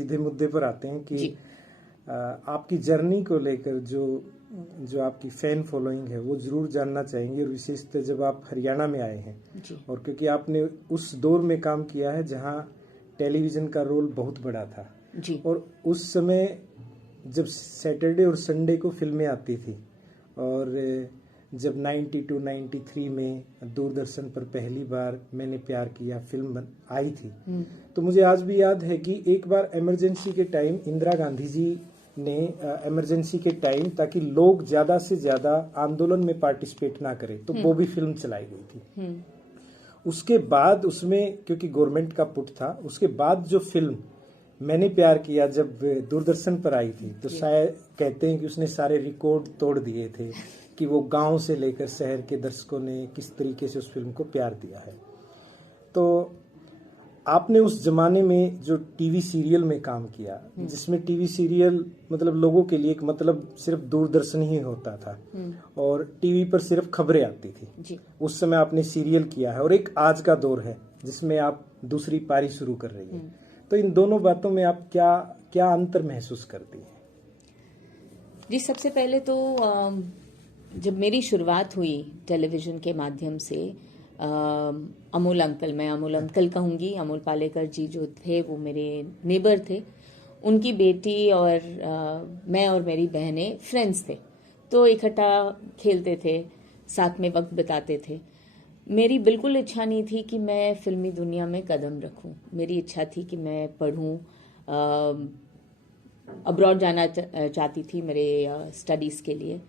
सीधे मुद्दे पर आते हैं कि आपकी जर्नी को लेकर जो आपकी फैन फॉलोइंग है वो जरूर जानना चाहेंगे, और विशेषतः जब आप हरियाणा में आए हैं जी। और क्योंकि आपने उस दौर में काम किया है जहां टेलीविजन का रोल बहुत बड़ा था जी। और उस समय जब सैटरडे और संडे को फिल्में आती थी, और जब 92-93 में दूरदर्शन पर पहली बार मैंने प्यार किया फिल्म आई थी, तो मुझे आज भी याद है कि एक बार इमरजेंसी के टाइम इंदिरा गांधी जी ने इमरजेंसी के टाइम, ताकि लोग ज्यादा से ज्यादा आंदोलन में पार्टिसिपेट ना करें, तो वो भी फिल्म चलाई गई थी। उसके बाद उसमें क्योंकि गवर्नमेंट का पुट था, उसके बाद जो फिल्म मैंने प्यार किया जब दूरदर्शन पर आई थी, तो शायद कहते हैं कि उसने सारे रिकॉर्ड तोड़ दिए थे कि वो गांव से लेकर शहर के दर्शकों ने किस तरीके से उस फिल्म को प्यार दिया है। तो आपने उस जमाने में जो टीवी सीरियल में काम किया, जिसमें टीवी सीरियल मतलब लोगों के लिए एक मतलब सिर्फ दूरदर्शन ही होता था और टीवी पर सिर्फ खबरें आती थी जी। उस समय आपने सीरियल किया है, और एक आज का दौर है जिसमें आप दूसरी पारी शुरू कर रही है, तो इन दोनों बातों में आप क्या क्या अंतर महसूस करती हैं? जी, सबसे पहले तो जब मेरी शुरुआत हुई टेलीविजन के माध्यम से, अमोल अंकल, मैं अमोल अंकल कहूँगी, अमोल पालेकर जी जो थे वो मेरे नेबर थे, उनकी बेटी और मैं और मेरी बहनें फ्रेंड्स थे, तो इकट्ठा खेलते थे, साथ में वक्त बिताते थे। मेरी बिल्कुल इच्छा नहीं थी कि मैं फिल्मी दुनिया में कदम रखूं। मेरी इच्छा थी कि मैं पढूं, अब्रॉड जाना चाहती थी मेरे स्टडीज़ के लिए।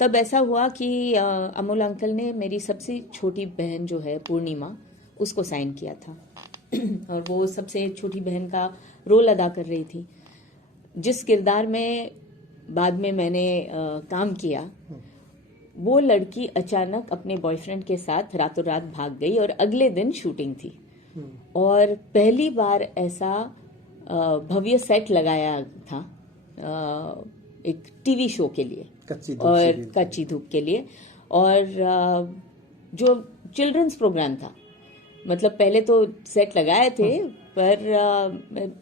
तब ऐसा हुआ कि अमोल अंकल ने मेरी सबसे छोटी बहन जो है पूर्णिमा, उसको साइन किया था और वो सबसे छोटी बहन का रोल अदा कर रही थी। जिस किरदार में बाद में मैंने काम किया, वो लड़की अचानक अपने बॉयफ्रेंड के साथ रातों रात भाग गई और अगले दिन शूटिंग थी, और पहली बार ऐसा भव्य सेट लगाया था एक टीवी शो के लिए, कच्ची धूप के लिए, और जो चिल्ड्रंस प्रोग्राम था। मतलब पहले तो सेट लगाए थे, पर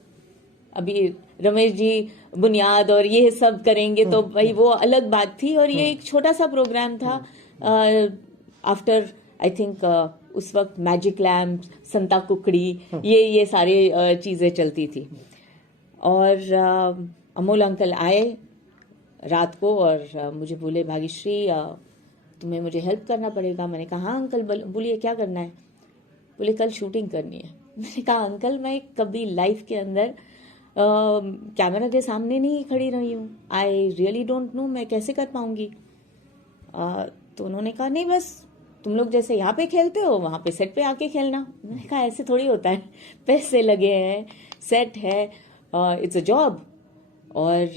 अभी रमेश जी बुनियाद और ये सब करेंगे तो भाई वो अलग बात थी, और ये एक छोटा सा प्रोग्राम था। आफ्टर आई थिंक उस वक्त मैजिक लैम्प, संता कुकड़ी, ये सारे चीजें चलती थी। और अमोल अंकल आए रात को और मुझे बोले, भाग्यश्री तुम्हें मुझे हेल्प करना पड़ेगा। मैंने कहा हाँ अंकल, बोलिए क्या करना है। बोले कल शूटिंग करनी है। मैंने कहा अंकल मैं कभी लाइफ के अंदर कैमरा के सामने नहीं खड़ी रही हूँ, आई रियली डोंट नो मैं कैसे कर पाऊंगी। तो उन्होंने कहा नहीं, बस तुम लोग जैसे यहाँ पे खेलते हो वहां पे सेट पे आके खेलना। मैंने कहा ऐसे थोड़ी होता है, पैसे लगे हैं, सेट है, इट्स अ जॉब, और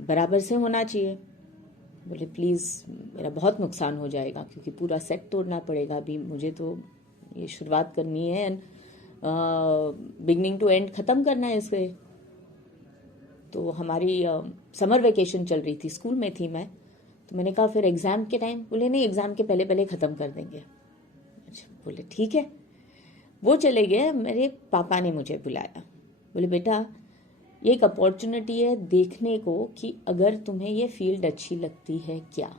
बराबर से होना चाहिए। बोले प्लीज मेरा बहुत नुकसान हो जाएगा क्योंकि पूरा सेट तोड़ना पड़ेगा, अभी मुझे तो ये शुरुआत करनी है एंड बिगनिंग टू एंड खत्म करना है इसे। तो हमारी समर वेकेशन चल रही थी, स्कूल में थी मैं, तो मैंने कहा फिर एग्जाम के टाइम। बोले नहीं, एग्जाम के पहले पहले खत्म कर देंगे। अच्छा, बोले ठीक है। वो चले गए। मेरे पापा ने मुझे बुलाया, बोले बेटा ये एक अपॉर्चुनिटी है देखने को कि अगर तुम्हें ये फील्ड अच्छी लगती है क्या,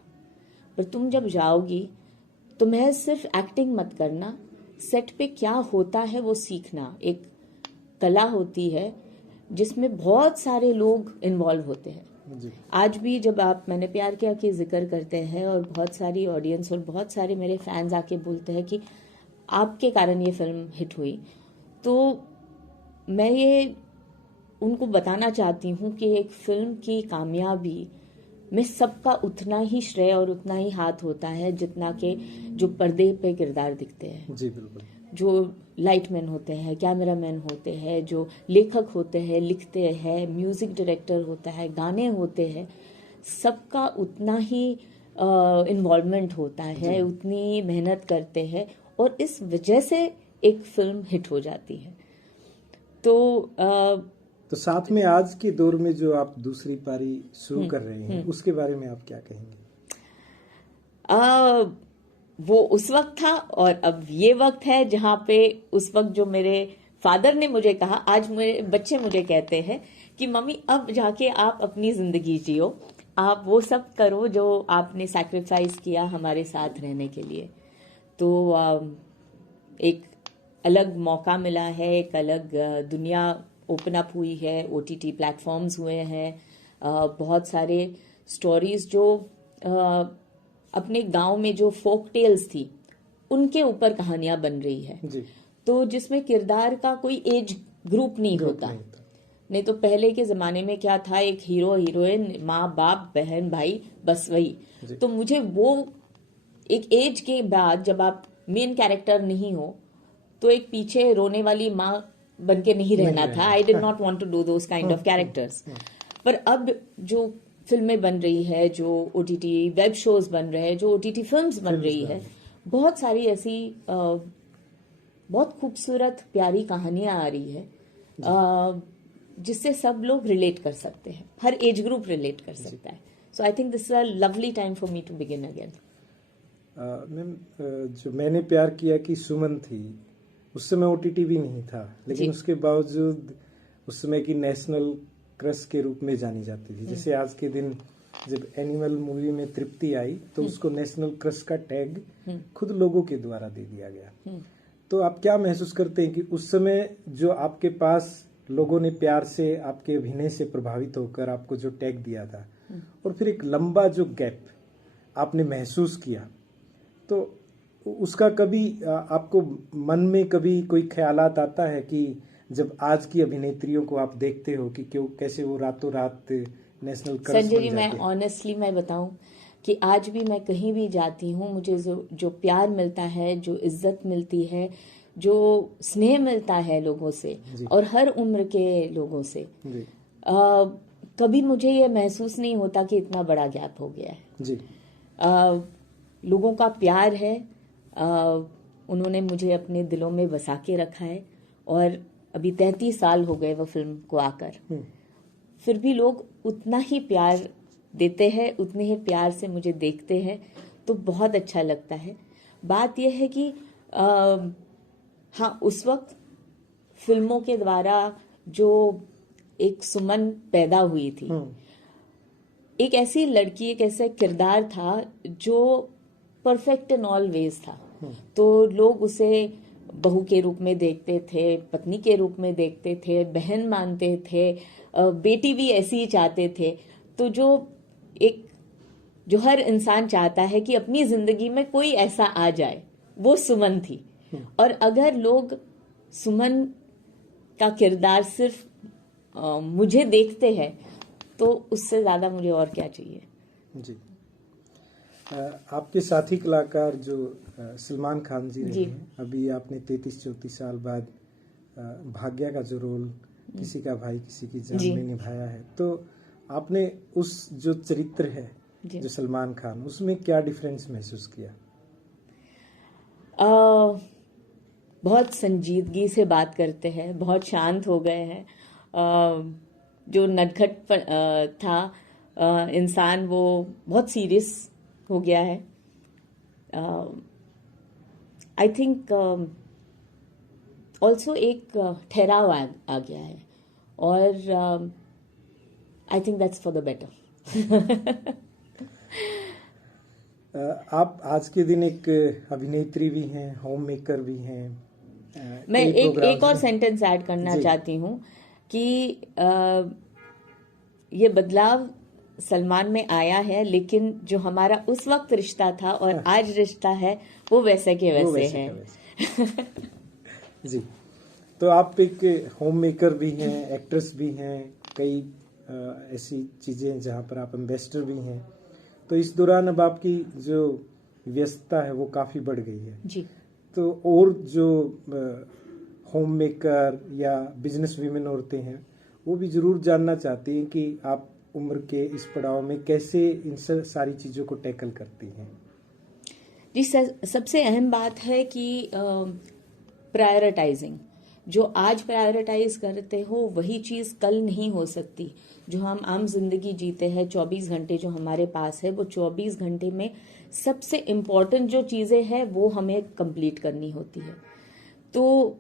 पर तुम जब जाओगी तो महज सिर्फ एक्टिंग मत करना, सेट पे क्या होता है वो सीखना। एक कला होती है जिसमें बहुत सारे लोग इन्वॉल्व होते हैं जी। आज भी जब आप मैंने प्यार किया कि जिक्र करते हैं और बहुत सारी ऑडियंस और बहुत सारे मेरे फैंस आके बोलते हैं कि आपके कारण ये फिल्म हिट हुई, तो मैं ये उनको बताना चाहती हूँ कि एक फिल्म की कामयाबी में सबका उतना ही श्रेय और उतना ही हाथ होता है जितना कि जो पर्दे पे किरदार दिखते हैं जी बिल्कुल। जो लाइटमैन होते हैं, कैमरामैन होते हैं, जो लेखक होते हैं, लिखते हैं, म्यूजिक डायरेक्टर होता है, गाने होते हैं, सबका उतना ही इन्वॉल्वमेंट होता है, उतनी मेहनत करते हैं, और इस वजह से एक फिल्म हिट हो जाती है। तो साथ में आज के दौर में जो आप दूसरी पारी शुरू कर रहे हैं उसके बारे में आप क्या कहेंगे? वो उस वक्त था और अब ये वक्त है जहाँ पे उस वक्त जो मेरे फादर ने मुझे कहा, आज मेरे बच्चे मुझे कहते हैं कि मम्मी अब जाके आप अपनी जिंदगी जियो, आप वो सब करो जो आपने सैक्रिफाइस किया हमारे साथ रहने के लिए। तो एक अलग मौका मिला है, एक अलग दुनिया ओपन अप हुई है, OTT प्लेटफॉर्म्स हुए हैं, बहुत सारे स्टोरीज जो अपने गांव में जो फोक टेल्स थी उनके ऊपर कहानियां बन रही है जी। तो जिसमें किरदार का कोई एज ग्रुप नहीं होता। नहीं तो पहले के जमाने में क्या था, एक हीरो हीरोइन, माँ बाप बहन भाई, बस वही। तो मुझे वो एक एज के बाद जब आप मेन कैरेक्टर नहीं हो तो एक पीछे रोने वाली माँ बन के नहीं रहना था। I did not want to do those kind of characters. पर अब जो फिल्में बन रही है, जो OTT वेब शोज बन रहे हैं, जो OTT फिल्म्स बन रही है, बहुत सारी ऐसी बहुत खूबसूरत प्यारी कहानियां आ रही है जिससे सब लोग रिलेट कर सकते हैं, हर एज ग्रुप रिलेट कर सकता है। So I think this is a lovely time for me to begin again. Ma'am, जो मैंने प्यार किया की सुमन थी, उस समय OTT भी नहीं था, लेकिन उसके बावजूद उस समय की नेशनल क्रश के रूप में जानी जाती थी। जैसे आज के दिन जब एनिमल मूवी में तृप्ति आई तो उसको नेशनल क्रश का टैग खुद लोगों के द्वारा दे दिया गया। तो आप क्या महसूस करते हैं कि उस समय जो आपके पास लोगों ने प्यार से, आपके अभिनय से प्रभावित होकर आपको जो टैग दिया था, और फिर एक लंबा जो गैप आपने महसूस किया, तो उसका कभी आपको मन में कभी कोई ख्यालात आता है कि जब आज की अभिनेत्रियों को आप देखते हो कि क्यों कैसे वो रातों रात नेशनल क्रश बन संजय जी, जाते मैं हैं? ऑनेस्टली मैं बताऊं कि आज भी मैं कहीं भी जाती हूँ, मुझे जो प्यार मिलता है, जो इज्जत मिलती है, जो स्नेह मिलता है लोगों से और हर उम्र के लोगों से, कभी मुझे ये महसूस नहीं होता कि इतना बड़ा गैप हो गया है जी। लोगों का प्यार है, उन्होंने मुझे अपने दिलों में बसा के रखा है, और अभी 33 साल हो गए वो फिल्म को आकर, फिर भी लोग उतना ही प्यार देते हैं, उतने ही प्यार से मुझे देखते हैं, तो बहुत अच्छा लगता है। बात यह है कि हाँ, उस वक्त फिल्मों के द्वारा जो एक सुमन पैदा हुई थी, एक ऐसी लड़की, एक ऐसा किरदार था जो परफेक्ट इन ऑल वेज था। तो लोग उसे बहू के रूप में देखते थे, पत्नी के रूप में देखते थे, बहन मानते थे, बेटी भी ऐसी ही चाहते थे। तो जो हर इंसान चाहता है कि अपनी जिंदगी में कोई ऐसा आ जाए, वो सुमन थी। और अगर लोग सुमन का किरदार सिर्फ मुझे देखते हैं तो उससे ज्यादा मुझे और क्या चाहिए। जी। आपके साथी कलाकार जो सलमान खान जी रहे हैं, अभी आपने 33-34 साल बाद भाग्या का जो रोल किसी का भाई किसी की जान में निभाया है, तो आपने उस जो चरित्र है जो सलमान खान, उसमें क्या डिफरेंस महसूस किया? बहुत संजीदगी से बात करते हैं, बहुत शांत हो गए हैं। जो नटखट था इंसान, वो बहुत सीरियस हो गया है। आई थिंक ऑल्सो एक ठहराव आ गया है, और I think that's for the better. आप आज के दिन एक अभिनेत्री भी हैं, होम मेकर भी हैं। मैं एक और सेंटेंस ऐड करना चाहती हूँ कि ये बदलाव सलमान में आया है, लेकिन जो हमारा उस वक्त रिश्ता था और आज रिश्ता है वो वैसे के वैसे है। जी। तो आप एक होम मेकर भी हैं, एक्ट्रेस भी हैं, कई ऐसी चीजें जहाँ पर आप एम्बेसडर भी हैं। तो इस दौरान अब आपकी जो व्यस्तता है वो काफी बढ़ गई है जी। तो और जो होम मेकर या बिजनेस वीमेन औरतें हैं, वो भी जरूर जानना चाहती हैं कि आप उम्र के इस पड़ाव में कैसे इन सारी चीजों को टैकल करती हैं। जी, सबसे अहम बात है कि प्रायोरिटाइजिंग। जो आज प्रायोरिटाइज करते हो वही चीज कल नहीं हो सकती। जो हम आम जिंदगी जीते हैं, 24 घंटे जो हमारे पास है, वो 24 घंटे में सबसे इम्पोर्टेंट जो चीजें हैं वो हमें कंप्लीट करनी होती है। तो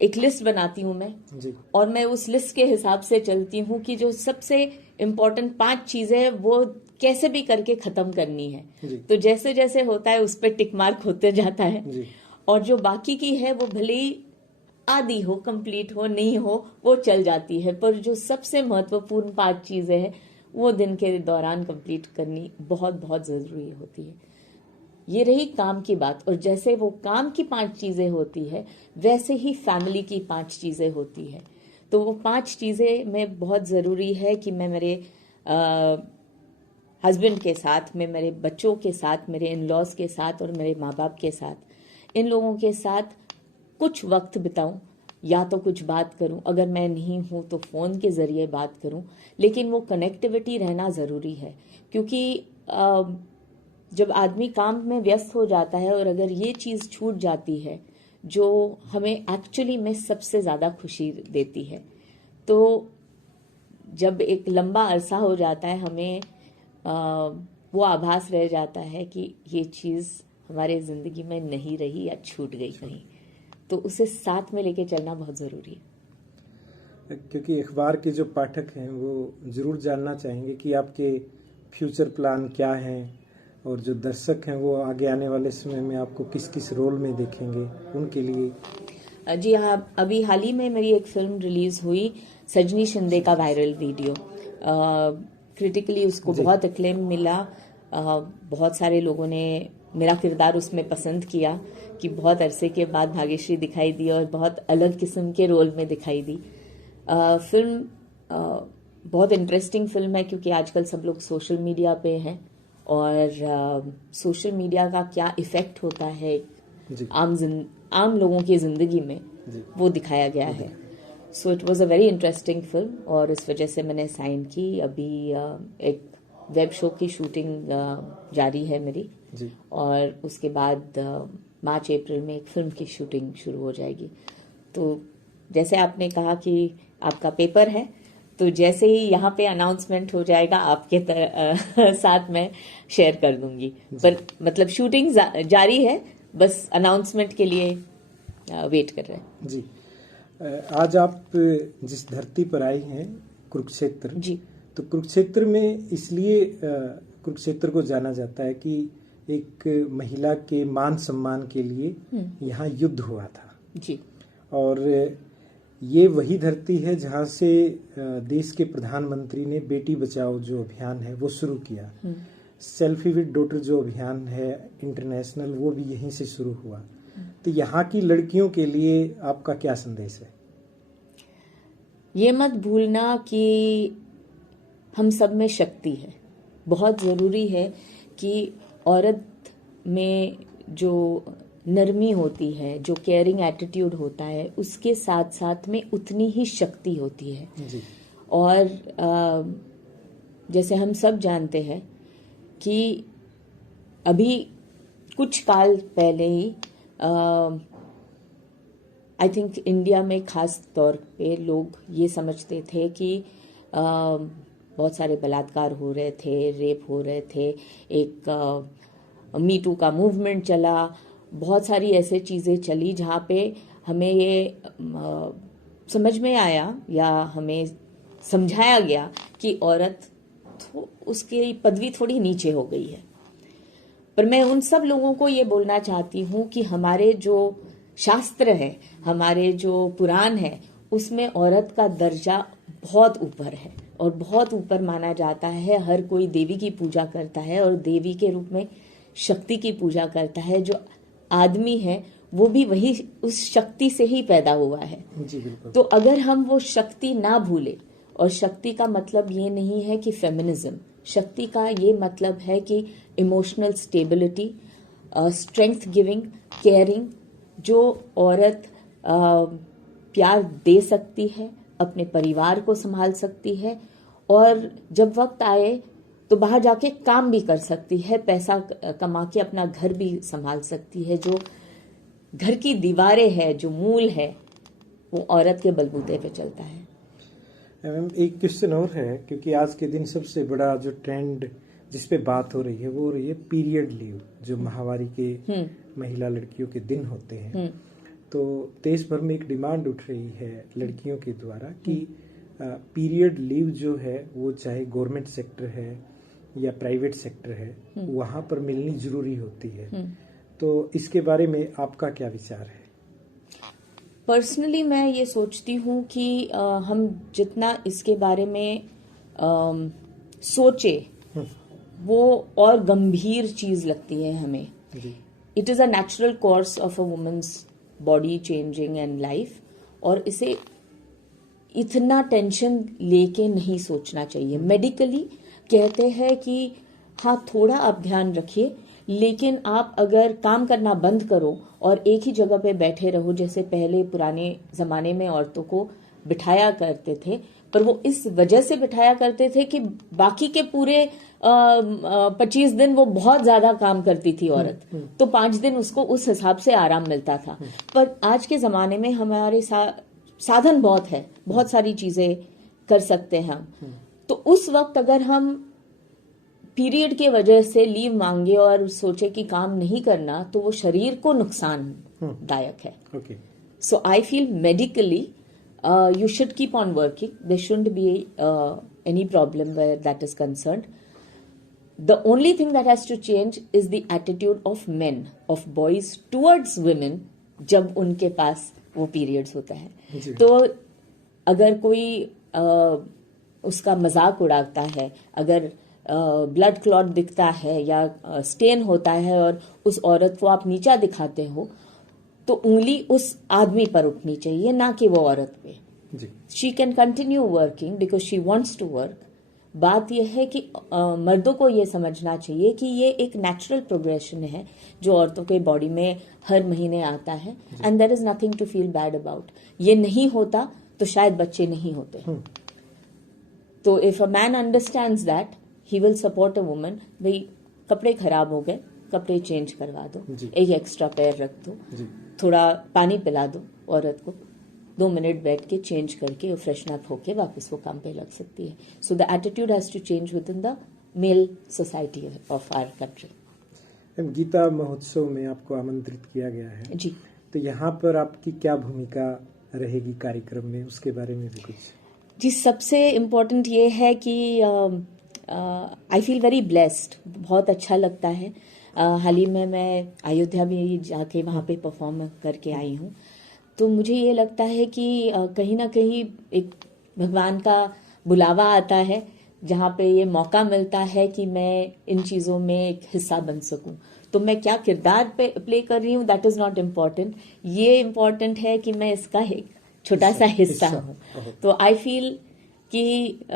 एक लिस्ट बनाती हूँ मैं जी। और मैं उस लिस्ट के हिसाब से चलती हूँ कि जो सबसे इम्पोर्टेंट 5 चीजें वो कैसे भी करके खत्म करनी है। जी। तो जैसे जैसे होता है उस पर टिक मार्क होते जाता है जी। और जो बाकी की है वो भले ही आधी हो, कंप्लीट हो, नहीं हो, वो चल जाती है, पर जो सबसे महत्वपूर्ण 5 चीजें हैं वो दिन के दौरान कंप्लीट करनी बहुत बहुत जरूरी होती है। ये रही काम की बात। और जैसे वो काम की 5 चीजें होती है वैसे ही फैमिली की 5 चीजें होती है। तो वो 5 चीजें में बहुत जरूरी है कि मैं मेरे हस्बैंड के साथ, मैं मेरे बच्चों के साथ, मेरे इन लॉज के साथ और मेरे माँ बाप के साथ, इन लोगों के साथ कुछ वक्त बिताऊं, या तो कुछ बात करूं, अगर मैं नहीं हूं तो फोन के जरिए बात करूं, लेकिन वो कनेक्टिविटी रहना जरूरी है। क्योंकि जब आदमी काम में व्यस्त हो जाता है और अगर ये चीज छूट जाती है जो हमें एक्चुअली में सबसे ज्यादा खुशी देती है, तो जब एक लंबा अरसा हो जाता है हमें वो आभास रह जाता है कि ये चीज हमारे जिंदगी में नहीं रही या छूट गई कहीं, तो उसे साथ में लेके चलना बहुत जरूरी है। क्योंकि अखबार के जो पाठक हैं वो जरूर जानना चाहेंगे कि आपके फ्यूचर प्लान क्या हैं, और जो दर्शक हैं वो आगे आने वाले समय में आपको किस किस रोल में देखेंगे, उनके लिए। जी हाँ, अभी हाल ही में मेरी एक फिल्म रिलीज हुई, सजनी शिंदे का वायरल वीडियो। क्रिटिकली उसको बहुत एक्लेम मिला। बहुत सारे लोगों ने मेरा किरदार उसमें पसंद किया कि बहुत अरसे के बाद भाग्यश्री दिखाई दी और बहुत अलग किस्म के रोल में दिखाई दी। फिल्म बहुत इंटरेस्टिंग फिल्म है क्योंकि आजकल सब लोग सोशल मीडिया पे हैं और सोशल मीडिया का क्या इफेक्ट होता है आम लोगों की जिंदगी में, वो दिखाया गया है। So it was a very interesting film और इस वजह से मैंने साइन की। अभी एक वेब शो की शूटिंग जारी है मेरी जी। और उसके बाद मार्च अप्रैल में एक फिल्म की शूटिंग शुरू हो जाएगी। तो जैसे आपने कहा कि आपका पेपर है, तो जैसे ही यहाँ पे अनाउंसमेंट हो जाएगा आपके साथ मैं शेयर कर दूंगी। पर मतलब शूटिंग जारी है, बस अनाउंसमेंट के लिए वेट कर रहे हैं। जी। आज आप जिस धरती पर आई हैं, कुरुक्षेत्र जी, तो कुरुक्षेत्र में इसलिए कुरुक्षेत्र को जाना जाता है कि एक महिला के मान सम्मान के लिए यहाँ युद्ध हुआ था। जी। और ये वही धरती है जहाँ से देश के प्रधानमंत्री ने बेटी बचाओ जो अभियान है वो शुरू किया। सेल्फी विद डॉटर जो अभियान है इंटरनेशनल, वो भी यहीं से शुरू हुआ। तो यहाँ की लड़कियों के लिए आपका क्या संदेश है? ये मत भूलना कि हम सब में शक्ति है। बहुत जरूरी है कि औरत में जो नरमी होती है, जो केयरिंग एटीट्यूड होता है, उसके साथ साथ में उतनी ही शक्ति होती है। जी। और जैसे हम सब जानते हैं कि अभी कुछ काल पहले ही आई थिंक इंडिया में खास तौर पे लोग ये समझते थे कि बहुत सारे बलात्कार हो रहे थे, रेप हो रहे थे, एक मी टू का मूवमेंट चला, बहुत सारी ऐसे चीज़ें चली जहाँ पे हमें ये समझ में आया या हमें समझाया गया कि औरत उसकी पदवी थोड़ी नीचे हो गई है। पर मैं उन सब लोगों को ये बोलना चाहती हूँ कि हमारे जो शास्त्र है, हमारे जो पुराण है, उसमें औरत का दर्जा बहुत ऊपर है और बहुत ऊपर माना जाता है। हर कोई देवी की पूजा करता है और देवी के रूप में शक्ति की पूजा करता है। जो आदमी है वो भी वही उस शक्ति से ही पैदा हुआ है। जी, बिल्कुल। तो अगर हम वो शक्ति ना भूले, और शक्ति का मतलब ये नहीं है कि फेमिनिज्म, शक्ति का ये मतलब है कि emotional stability, strength giving, caring, जो औरत प्यार दे सकती है, अपने परिवार को संभाल सकती है और जब वक्त आए तो बाहर जाके काम भी कर सकती है, पैसा कमा के अपना घर भी संभाल सकती है। जो घर की दीवारें है, जो मूल है, वो औरत के बलबूते पे चलता है। मैम, एक क्वेश्चन और है, क्योंकि आज के दिन सबसे बड़ा जो ट्रेंड जिस पे बात हो रही है वो हो रही है पीरियड लीव, जो माहवारी के महिला लड़कियों के दिन होते हैं। तो देश भर में एक डिमांड उठ रही है लड़कियों के द्वारा कि पीरियड लीव जो है वो चाहे गवर्नमेंट सेक्टर है या प्राइवेट सेक्टर है वहाँ पर मिलनी जरूरी होती है। तो इसके बारे में आपका क्या विचार है? पर्सनली मैं ये सोचती हूँ कि हम जितना इसके बारे में सोचे वो और गंभीर चीज लगती है हमें। It is a natural course of a women's body changing and life, और इसे इतना टेंशन लेके नहीं सोचना चाहिए। मेडिकली कहते हैं कि हाँ थोड़ा आप ध्यान रखिए, लेकिन आप अगर काम करना बंद करो और एक ही जगह पे बैठे रहो, जैसे पहले पुराने जमाने में औरतों को बिठाया करते थे, पर वो इस वजह से बिठाया करते थे कि बाकी के पूरे 25 दिन वो बहुत ज्यादा काम करती थी औरत, तो 5 दिन उसको उस हिसाब से आराम मिलता था। पर आज के जमाने में हमारे साधन बहुत है, बहुत सारी चीजें कर सकते हैं हम। तो उस वक्त अगर हम पीरियड के वजह से लीव मांगे और सोचे कि काम नहीं करना, तो वो शरीर को नुकसानदायक है। So I feel medically you should keep on working. There shouldn't be any problem where that is concerned. The only thing that has to change is the attitude of men, of boys towards women जब उनके पास वो periods होता है। तो अगर कोई उसका मजाक उड़ाता है, अगर ब्लड क्लॉट दिखता है या स्टेन होता है और उस औरत को आप नीचा दिखाते हो, तो उंगली उस आदमी पर उठनी चाहिए, ना कि वो औरत पे। She can continue working because she wants to work. बात यह है कि मर्दों को ये समझना चाहिए कि ये एक नेचुरल प्रोग्रेशन है जो औरतों के बॉडी में हर महीने आता है, and there is nothing to feel bad about. ये नहीं होता तो शायद बच्चे नहीं होते। तो if a man understands that, he will support a woman. भाई कपड़े खराब हो गए, कपड़े चेंज करवा दो, एक एक्स्ट्रा पैर रख दो, थोड़ा पानी पिला दो औरत को, 2 मिनट बैठ के चेंज करके फ्रेशन अप होके वापस वो काम पे लग सकती है। So the attitude has to change within the male society of our country. Gita Mahotsav में आपको आमंत्रित किया गया है जी, तो यहाँ पर आपकी क्या भूमिका रहेगी कार्यक्रम में, उसके बारे में भी कुछ? जी, सबसे इम्पोर्टेंट ये है कि आई फील वेरी ब्लेस्ड, बहुत अच्छा लगता है। हाल ही में मैं अयोध्या भी जाके वहाँ पे परफॉर्म करके आई हूँ, तो मुझे ये लगता है कि कहीं ना कहीं एक भगवान का बुलावा आता है जहाँ पे ये मौका मिलता है कि मैं इन चीज़ों में एक हिस्सा बन सकूं। तो मैं क्या किरदार प्ले कर रही हूँ दैट इज़ नॉट इम्पॉर्टेंट, ये इम्पॉर्टेंट है कि मैं इसका एक छोटा सा हिस्सा हूँ। तो आई फील कि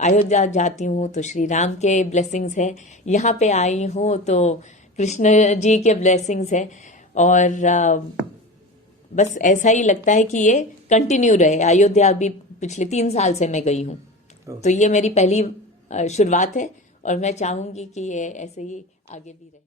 अयोध्या जाती हूँ तो श्री राम के ब्लेसिंग्स है, यहाँ पे आई हूँ तो कृष्ण जी के ब्लेसिंग्स है, और बस ऐसा ही लगता है कि ये कंटिन्यू रहे। अयोध्या अभी पिछले 3 साल से मैं गई हूँ, तो ये मेरी पहली शुरुआत है और मैं चाहूंगी कि ये ऐसे ही आगे भी रहे।